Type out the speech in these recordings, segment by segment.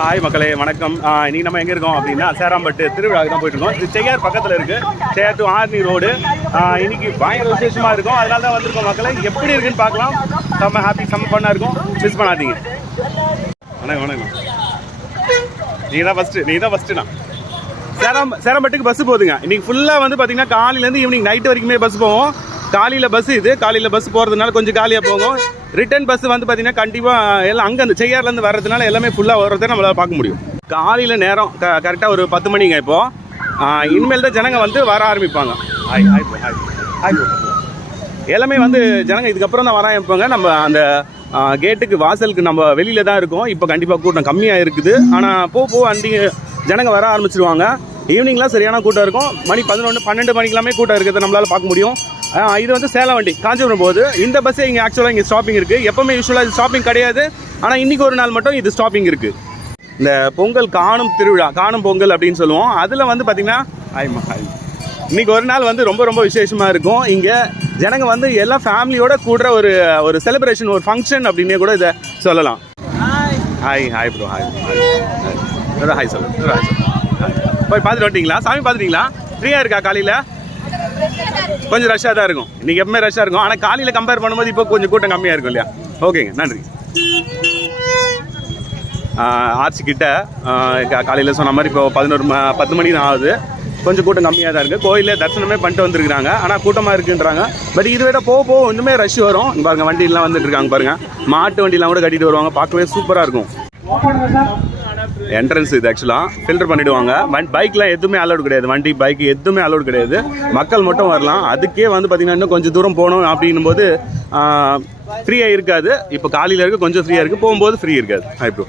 Hi மக்களே வணக்கம். இன்னைக்கு நம்ம எங்கே இருக்கோம் அப்படின்னா சேராம்பட்டு திருவிழாவுக்கு தான் போயிட்டு இருக்கோம். இது செய்யார் பக்கத்தில் இருக்குது. செய்யார் டு ஆர்னி ரோடு. இன்னைக்கு பயங்கர விசேஷமாக இருக்கும். அதனால தான் வந்திருக்கோம் மக்களே. எப்படி இருக்குன்னு பார்க்கலாம். செம்ம ஹாப்பி, செம்ம ஃபன்னாக இருக்கும். மிஸ் பண்ணாதீங்க. வணக்கம் வணக்கம். நீங்கள் தான் ஃபஸ்ட்டுண்ணா. சேராம்பட்டுக்கு பஸ்ஸு போகுதுங்க. இன்றைக்கி ஃபுல்லாக வந்து பார்த்தீங்கன்னா காலையிலேருந்து ஈவினிங் நைட்டு வரைக்குமே பஸ் போவோம். காலையில் பஸ் இது. காலையில் பஸ் போகிறதுனால கொஞ்சம் காலியாக போகும். ரிட்டர்ன் பஸ் வந்து பார்த்தீங்கன்னா கண்டிப்பாக எல்லாம் அங்கே அந்த செய்யார்லேருந்து வர்றதுனால எல்லாமே ஃபுல்லாக வர்றதை நம்மளால் பார்க்க முடியும். காலையில் நேரம் கரெக்டாக ஒரு 10 மணிங்க. இப்போது இனிமேல் தான் ஜனங்க வந்து வர ஆரம்பிப்பாங்க. எல்லாமே வந்து ஜனங்க இதுக்கப்புறம் தான் வர ஆரம்பிப்பாங்க. நம்ம அந்த கேட்டுக்கு வாசலுக்கு நம்ம வெளியில் தான் இருக்கோம். இப்போ கண்டிப்பாக கூட்டம் கம்மியாக இருக்குது. ஆனால் போக அண்டி ஜனங்க வர ஆரம்பிச்சிருவாங்க. ஈவினிங்லாம் சரியான கூட்டம் இருக்கும். மணி 11, 12 மணிக்கெல்லாமே கூட்டம் இருக்கிறத நம்மளால் பார்க்க முடியும். இது வந்து சேலம் வண்டி காஞ்சிபுரம் போகுது. இந்த பஸ்ஸே இங்கே ஆக்சுவலாக இங்கே ஸ்டாப்பிங் இருக்குது. எப்போவுமே யூஸ்வலாக இது ஸ்டாப்பிங் கிடையாது. ஆனால் இன்றைக்கி ஒரு நாள் மட்டும் இது ஸ்டாப்பிங் இருக்குது. இந்த பொங்கல் காணும் திருவிழா, காணும் பொங்கல் அப்படின்னு சொல்லுவோம். அதில் வந்து பார்த்திங்கன்னா இன்றைக்கி ஒரு நாள் வந்து ரொம்ப ரொம்ப விசேஷமாக இருக்கும். இங்கே ஜனங்க வந்து எல்லாம் ஃபேமிலியோட கூடுற ஒரு செலிப்ரேஷன், ஒரு ஃபங்க்ஷன் அப்படின்னே கூட இதை சொல்லலாம். Hi bro. ஹாய் சொல்லு. போய் பார்த்துட்டு வந்துட்டீங்களா? சாமி பார்த்துட்டீங்களா? ஃப்ரீயாக இருக்கா? காலையில் கொஞ்சம் ரஷ்ஷாக தான் இருக்கும். இன்றைக்கி எப்பவுமே ரஷ்ஷாக இருக்கும். ஆனால் காலையில் கம்பேர் பண்ணும்போது இப்போ கொஞ்சம் கூட்டம் கம்மியாக இருக்கும் இல்லையா? ஓகேங்க, நன்றி. ஆர்ச்சிக்கிட்ட காலையில் சொன்ன மாதிரி இப்போ 10 மணி தான் ஆகுது. கொஞ்சம் கூட்டம் கம்மியாக தான் இருக்குது. கோயிலில் தரிசனமே பண்ணிட்டு வந்துருக்குறாங்க. ஆனால் கூட்டமாக இருக்குன்றாங்க. பட் இதை விட போக இன்னுமே ரஷ் வரும். பாருங்கள், வண்டியெலாம் வந்துட்டு இருக்காங்க பாருங்கள். மாட்டு வண்டியெலாம் கூட கட்டிட்டு வருவாங்க. பார்க்கவே சூப்பராக இருக்கும். என்ட்ரன்ஸ் இது ஆக்சுவலாக ஃபில்டர் பண்ணிவிடுவாங்க. பைக்லாம் எதுவுமே அலோடு கிடையாது. வண்டி பைக் எதுவுமே அலோடு கிடையாது. மக்கள் மட்டும் வரலாம். அதுக்கே வந்து பார்த்திங்கன்னா இன்னும் கொஞ்சம் தூரம் போகணும் அப்படின்னும் போது ஃப்ரீயாக இருக்காது. இப்போ காலையில் இருக்குது, கொஞ்சம் ஃப்ரீயாக இருக்குது. போகும்போது ஃப்ரீ இருக்காது. ப்ரோ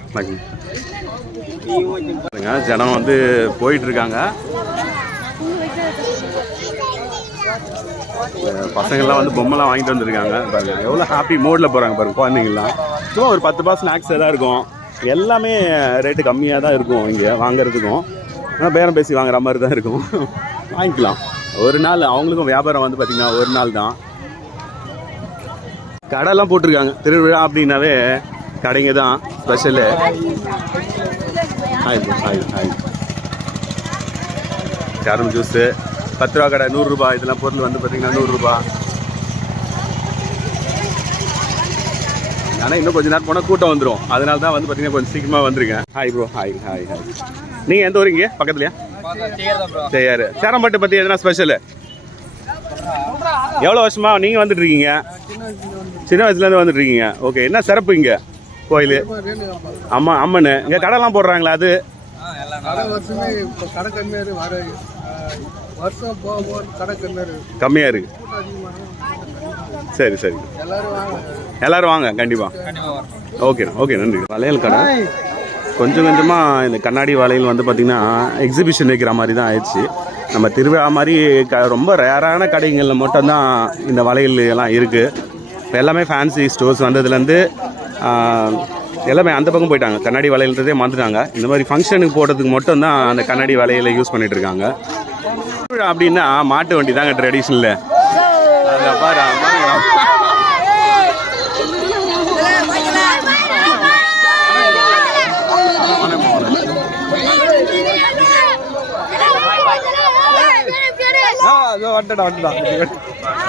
ஜனம் வந்து போயிட்டுருக்காங்க. பசங்கள்லாம் வந்து பொம்மைலாம் வாங்கிட்டு வந்துருக்காங்க. பாருங்கள் எவ்வளோ ஹாப்பி மோடில் போகிறாங்க பாருங்கள். குழந்தைங்களாம் சும்மா ஒரு 10 ரூபா ஸ்நாக்ஸ் எதாவது இருக்கும். எல்லாமே ரேட்டு கம்மியாக தான் இருக்கும் இங்கே வாங்குறதுக்கும். ஆனால் பேரம் பேசி வாங்குற மாதிரி தான் இருக்கும். வாங்கிக்கலாம். ஒரு நாள் அவங்களுக்கும் வியாபாரம் வந்து பார்த்திங்கன்னா ஒரு நாள் தான். கடைலாம் போட்டிருக்காங்க. திருவிழா அப்படின்னாவே கடைங்க தான் ஸ்பெஷலு. கரும்பு ஜூஸு 10 ரூபா கடை, 100 ரூபா. இதெல்லாம் பொருள் வந்து பார்த்திங்கன்னா 100 ரூபா. ஆனால் இன்னும் கொஞ்சம் நேரம் போனால் கூட்டம் வந்துடும். அதனால தான் வந்து பார்த்தீங்கன்னா கொஞ்சம் சீக்கிரமாக வந்துருக்கேன். Hi bro. ஹாய். நீங்கள் எந்த ஊரிங்க? பக்கத்துலையா? செய்யார். சேரம்பட்டு பற்றி எதனா ஸ்பெஷலு? எவ்வளோ வருஷமா நீங்கள் வந்துட்டு இருக்கீங்க? சின்ன வயசுலேருந்து வந்துட்டு இருக்கீங்க. ஓகே, என்ன சிறப்பு இங்கே கோயில்? அம்மன் இங்கே கடைலாம் போடுறாங்களா? அது கம்மியாக இருக்கு. சரி எல்லாரும் வாங்க கண்டிப்பாக. ஓகே நன்றி. வளையல் கடை கொஞ்சம் கொஞ்சமாக இந்த கண்ணாடி வளையல் வந்து பார்த்திங்கன்னா எக்ஸிபிஷன் வைக்கிற மாதிரி தான் ஆயிடுச்சு. நம்ம திருவிழா மாதிரி ரொம்ப ரேரான கடைகளில் மட்டும்தான் இந்த வளையல் எல்லாம் இருக்குது. இப்போ எல்லாமே ஃபேன்சி ஸ்டோர்ஸ் வந்ததுலேருந்து எல்லாமே அந்த பக்கம் போயிட்டாங்க. கண்ணாடி வளையல்ன்றதே மாற்றிட்டாங்க. இந்த மாதிரி ஃபங்க்ஷனுக்கு போடுறதுக்கு மட்டும்தான் அந்த கண்ணாடி வளையலை யூஸ் பண்ணிகிட்டு இருக்காங்க. அப்படின்னா மாட்டு வண்டி தாங்க ட்ரெடிஷ்னலில்.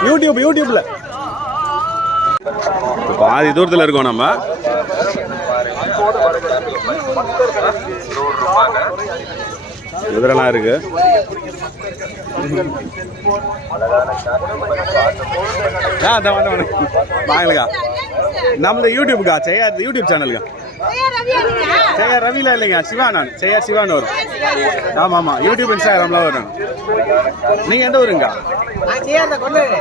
யூடியூப்ல பாதி தூரத்தில் இருக்கோம் நம்ம. குதிரைலாம் இருக்கு. வாங்கலுக்கா நம்ம யூடியூப்புக்கா செய்யார் யூடியூப் சேனலுக்கா. செய்யார் ரவில இல்லைங்க, சிவா. நான் செய்யார் சிவான்னு வரும். ஆமாம் யூடியூப் இன்ஸ்டாகிராம்லாம் வரும். நீங்கள் எந்த ஊருங்க?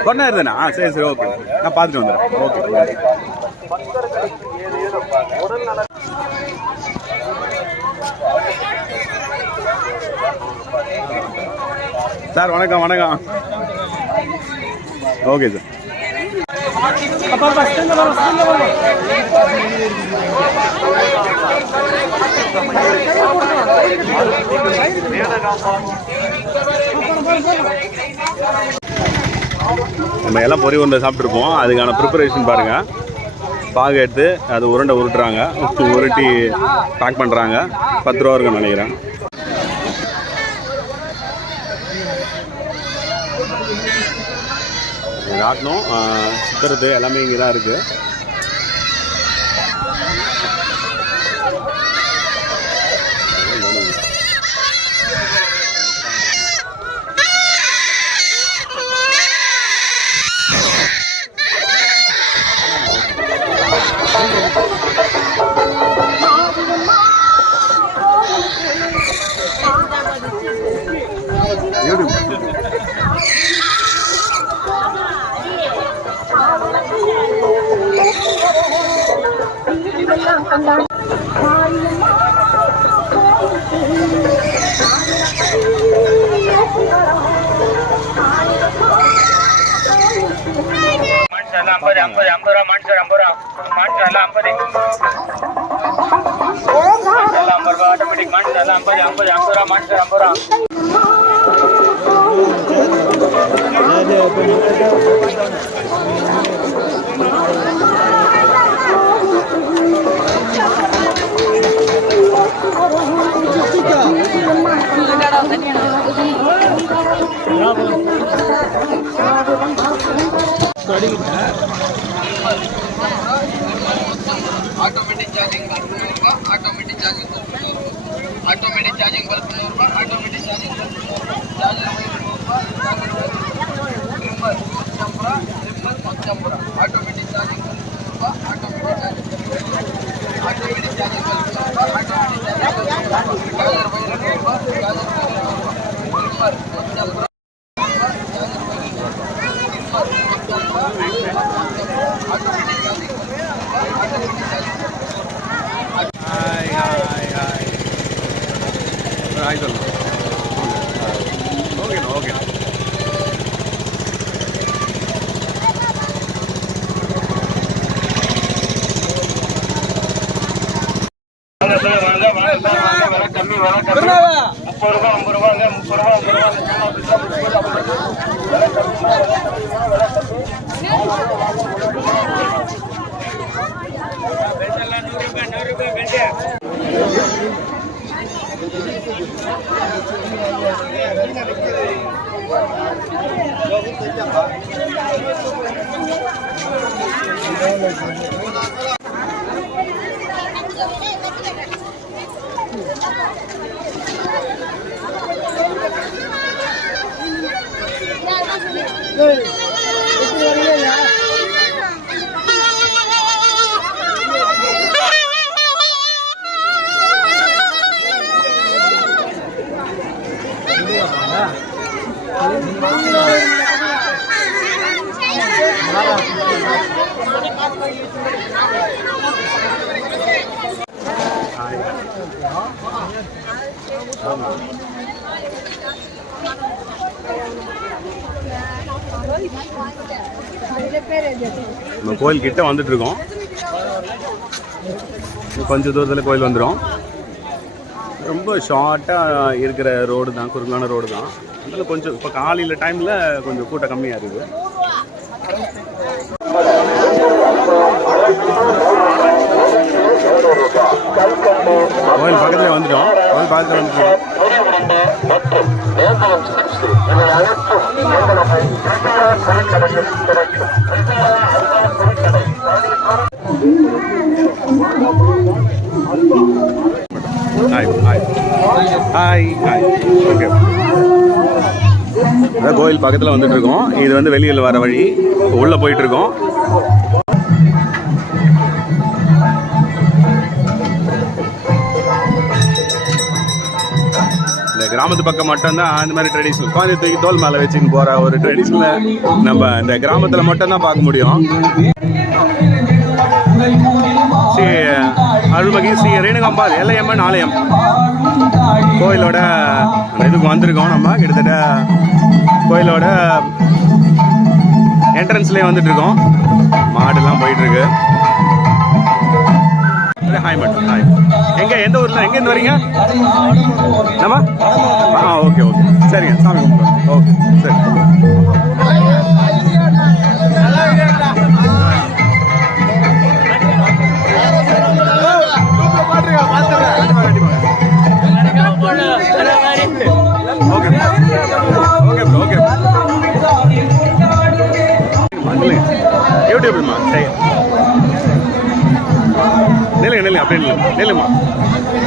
கொண்டாரு தானே? சரி ஓகே, நான் பார்த்துட்டு வந்துடுறேன். ஓகே. சார் வணக்கம். Okay sir. நம்ம எல்லாம் பொரி உருண்டை சாப்பிட்ருப்போம். அதுக்கான ப்ரிப்பரேஷன் பாருங்கள். பாகு எடுத்து அது உருண்டை உருட்டுறாங்க, உருட்டி பேக் பண்ணுறாங்க. 10 ரூபா இருக்குன்னு நினைக்கிறேன். ராட்டணும் சுற்றுறது எல்லாமே இங்கே தான் இருக்குது. Automatic charging bulb automatic charging bulb automatic charging bulb automatic charging bulb automatic charging okay. நம்ம கோயில் கிட்ட வந்துட்டு இருக்கோம். கொஞ்சம் தூரத்தில் கோயில் வந்துடும். ரொம்ப ஷார்ட்டாக இருக்கிற ரோடு தான், குறுகலான ரோடு தான். அதனால் கொஞ்சம் இப்போ காலையில் டைமில் கொஞ்சம் கூட்டம் கம்மியாக இருக்குது. கோயில் பக்கத்தில் வந்துட்டோம். கோயில் பக்கத்தில் வந்துட்டோம். கோயில் பக்கத்தில் வந்துட்டு இருக்கோம். இது வந்து வெளியில் வர வழி. உள்ளே போயிட்டு இருக்கோம். இந்த கிராமத்து பக்கம் மட்டும்தான் அந்த மாதிரி ட்ரெடிஷ்னல் குழந்தை தூக்கி தோல் மேலே வச்சுன்னு போகிற ஒரு ட்ரெடிஷ்னல் நம்ம இந்த கிராமத்தில் மட்டும்தான் பார்க்க முடியும். ஸ்ரீ அருள்மிகு ஸ்ரீ ரேணுகாம்பாள் எல்லையம்மன் ஆலயம் கோயிலோட இதுக்கு வந்திருக்கோம். நம்ம கிட்டத்தட்ட கோயிலோட என்ட்ரன்ஸ்லேயே வந்துட்டு இருக்கோம். மாடுலாம் போயிட்டு இருக்கு. ஹாய் மட்டும் ஹாய். எங்க எந்த ஊர்ல எங்கேருந்து வரீங்க? நம்ம ஓகே ஓகே சரிங்க. சாமி கும்பிடுவோம். ஓகே சரி. ஓகே ஓகே ப்ரோ ஓகே யூடியூப்மா நில்லுங்க நில்லுங்க அப்படியே நில்லுமா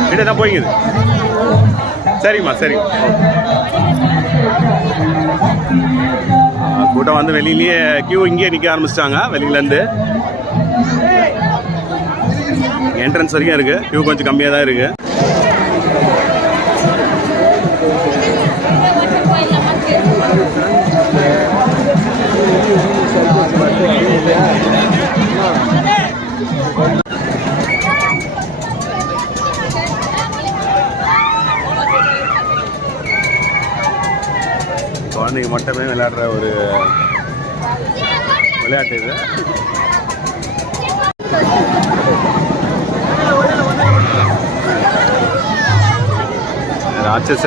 வீட்டை தான் போய்ங்குது சரிம்மா சரி கூட்டம் வந்து வெளியிலேயே கியூ இங்கேயே நிற்க ஆரம்பிச்சிட்டாங்க வெளியிலேருந்து என்ட்ரன்ஸ் வரைக்கும் இருக்குது கியூ கொஞ்சம் கம்மியாக தான் இருக்குது குழந்தைங்க மட்டுமே விளையாடுற ஒரு விளையாட்டு இது ராட்சச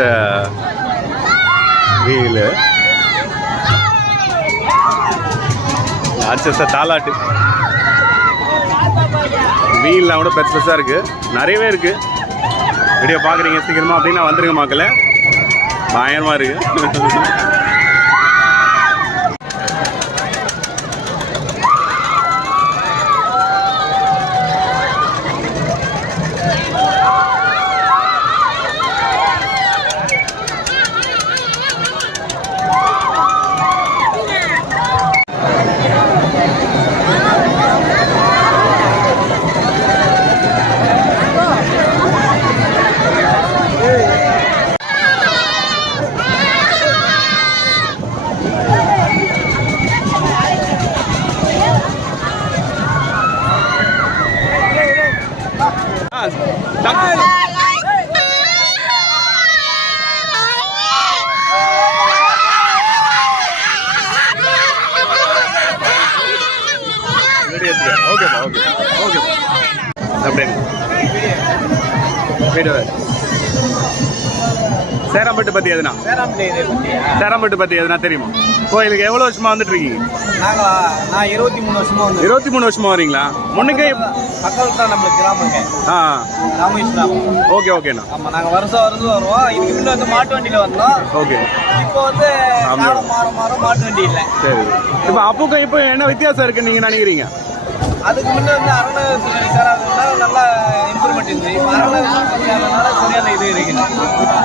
வீலு ராட்சச தாலாட்டு வீல்லாம் கூட பெருசு பெருசாக இருக்குது நிறையவே இருக்குது வீடியோ பார்க்குறீங்க சீக்கிரமாக அப்படின்னா வந்துருங்க மக்களே பயங்கரமாக இருக்குது ஓகேப்பா ஓகே ஓகே அப்படியே சேராம்பட்டு பற்றி எதுனா சேராம்பட்டு பற்றி எதுனா தெரியுமா கோயிலுக்கு எவ்வளோ வருஷமா வந்துட்டு இருக்கீங்க நான் 23 வருஷமா வந்து 23 வருஷமா வரீங்களா முன்னுக்கே பக்கத்துல தான் நம்மளுக்கு கிராமங்க ஆ ராமேஸ்வரம் ஓகே ஓகேண்ணா ஆமா நாங்க வருஷம் வருவோம் இதுக்கு முன்ன வந்து மாட்டு வண்டியில வந்தோம் ஓகே இப்போ வந்து காலம் மாற மாட்டு வண்டி இல்லை சரி இப்போ அப்புக்கும் இப்போ என்ன வித்தியாசம் இருக்குன்னு நீங்கள் நினைக்கிறீங்க அதுக்கு முன்ன வந்து அரணை சேராததுனால நல்லா இம்ப்ரூவ்மெண்ட் இருந்துச்சு இப்போ அரணை சரியான இது இருக்குது